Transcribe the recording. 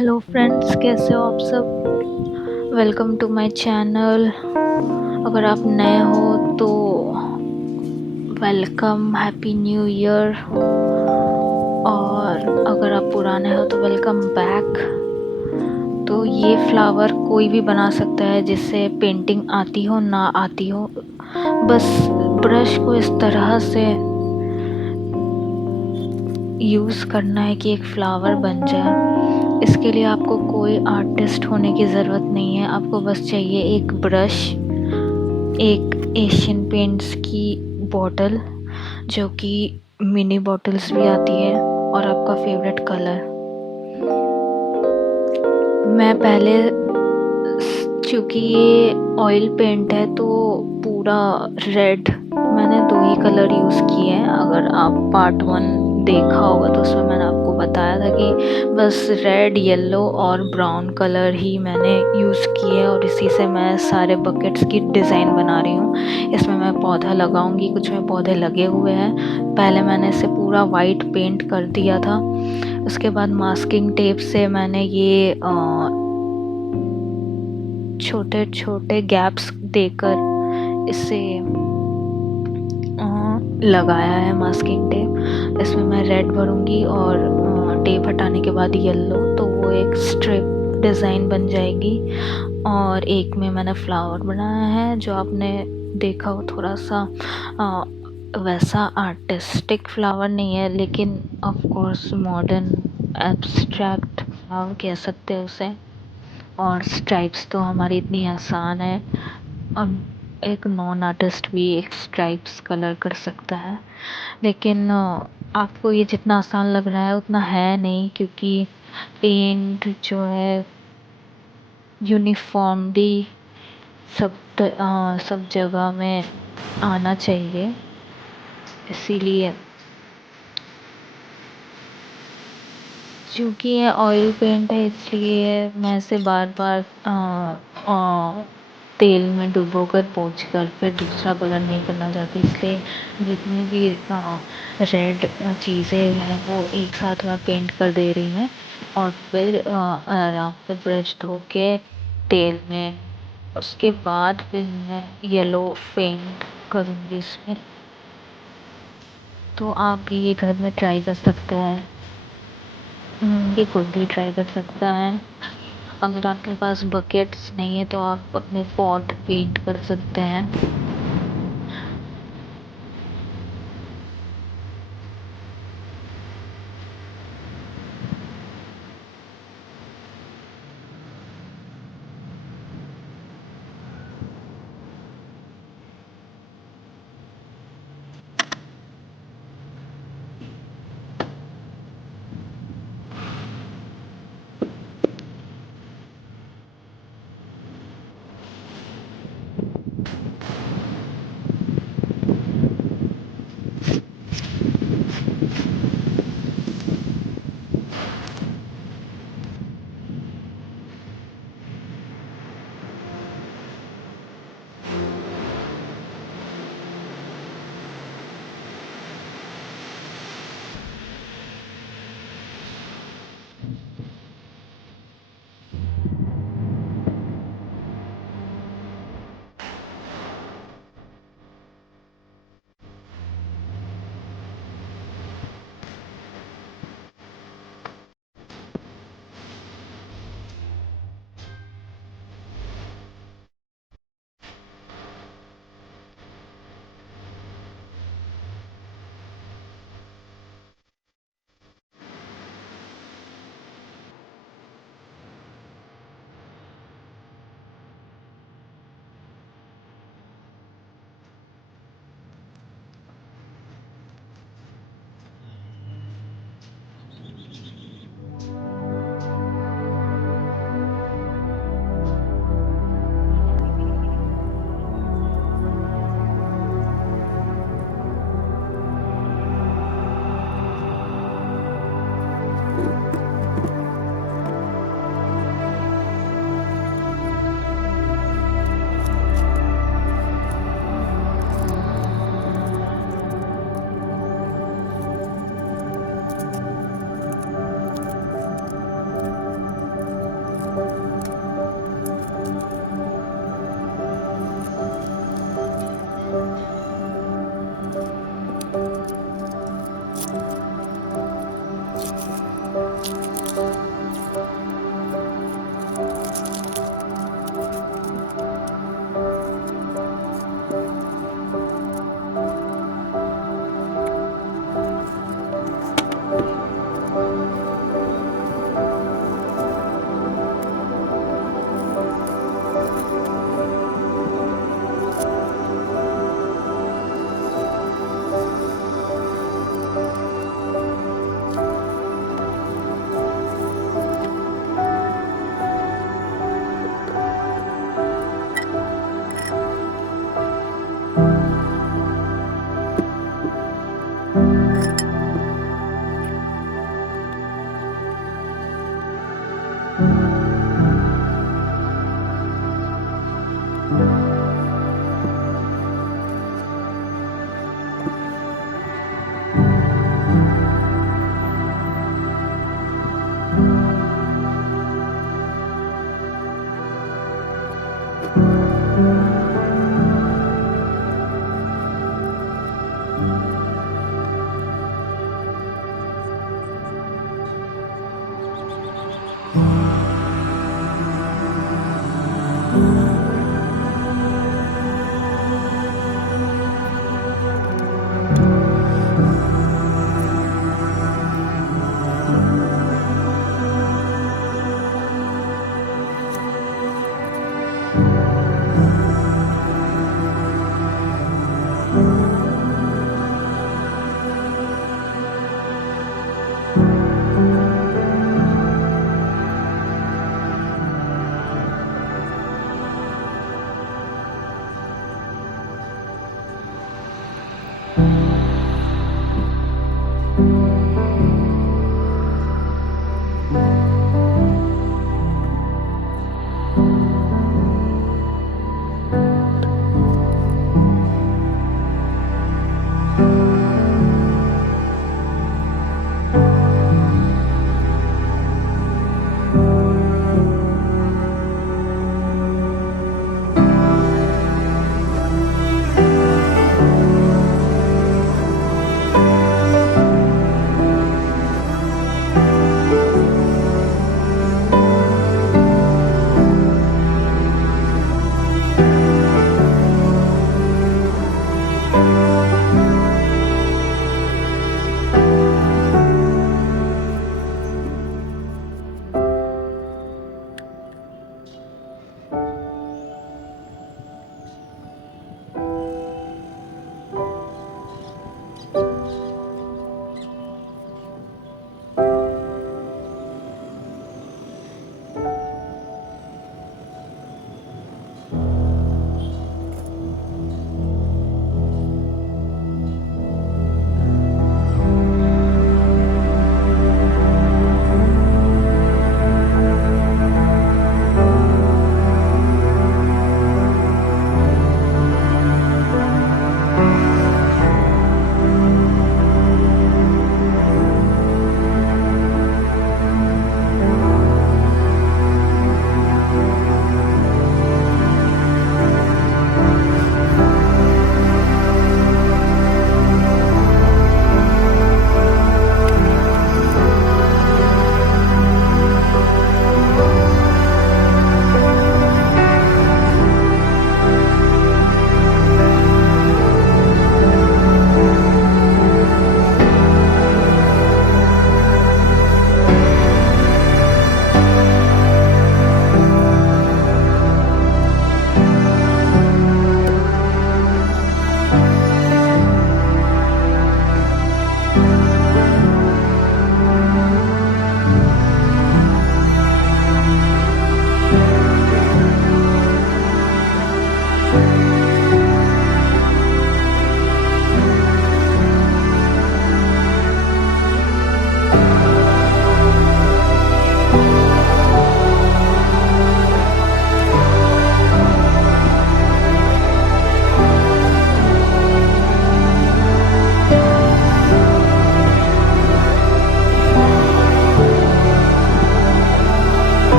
Hello friends, कैसे हो आप सब। Welcome to my channel. अगर आप नए हो तो वेलकम, हैप्पी न्यू ईयर। और अगर आप पुराने हो तो वेलकम बैक। तो ये फ्लावर कोई भी बना सकता है, जिससे पेंटिंग आती हो ना आती हो। बस ब्रश को इस तरह से यूज़ करना है कि एक फ्लावर बन जाए। इसके लिए आपको कोई आर्टिस्ट होने की ज़रूरत नहीं है। आपको बस चाहिए एक ब्रश, एक एशियन पेंट्स की बॉटल, जो कि मिनी बॉटल्स भी आती है, और आपका फेवरेट कलर। मैं पहले, चूँकि ये ऑयल पेंट है तो पूरा रेड, मैंने 2 ही कलर यूज़ किए हैं। अगर आप पार्ट 1 देखा होगा तो उसमें मैंने आपको बताया था कि बस रेड, येलो और ब्राउन कलर ही मैंने यूज़ किए, और इसी से मैं सारे बकेट्स की डिज़ाइन बना रही हूँ। इसमें मैं पौधा लगाऊंगी, कुछ में पौधे लगे हुए हैं। पहले मैंने इसे पूरा वाइट पेंट कर दिया था। उसके बाद मास्किंग टेप से मैंने ये छोटे छोटे गैप्स देकर इसे लगाया है मास्किंग टेप। इसमें मैं रेड भरूंगी और टेप हटाने के बाद येलो, तो वो एक स्ट्रिप डिज़ाइन बन जाएगी। और एक में मैंने फ्लावर बनाया है, जो आपने देखा हो, थोड़ा सा वैसा आर्टिस्टिक फ्लावर नहीं है, लेकिन of course modern abstract flower कह सकते हैं उसे। और स्ट्राइप्स तो हमारी इतनी आसान है, अब एक नॉन आर्टिस्ट भी एक स्ट्राइप्स कलर कर सकता है। लेकिन आपको ये जितना आसान लग रहा है उतना है नहीं, क्योंकि पेंट जो है यूनिफॉर्मली सब जगह में आना चाहिए। इसीलिए, क्योंकि ये ऑयल पेंट है, इसलिए मैं इसे बार बार तेल में डुबोकर पोंछ कर फिर दूसरा कलर नहीं करना चाहती। इसलिए जितनी भी रेड चीज़ें हैं वो एक साथ मैं पेंट कर दे रही हूँ, और फिर आराम से ब्रश धो के तेल में, उसके बाद फिर मैं येलो पेंट करूँगी इसमें। तो आप भी ये घर में ट्राई कर सकते हैं। ये कोई भी ट्राई कर सकता है। अगर आपके पास बकेट्स नहीं है तो आप अपने पॉट पेंट कर सकते हैं।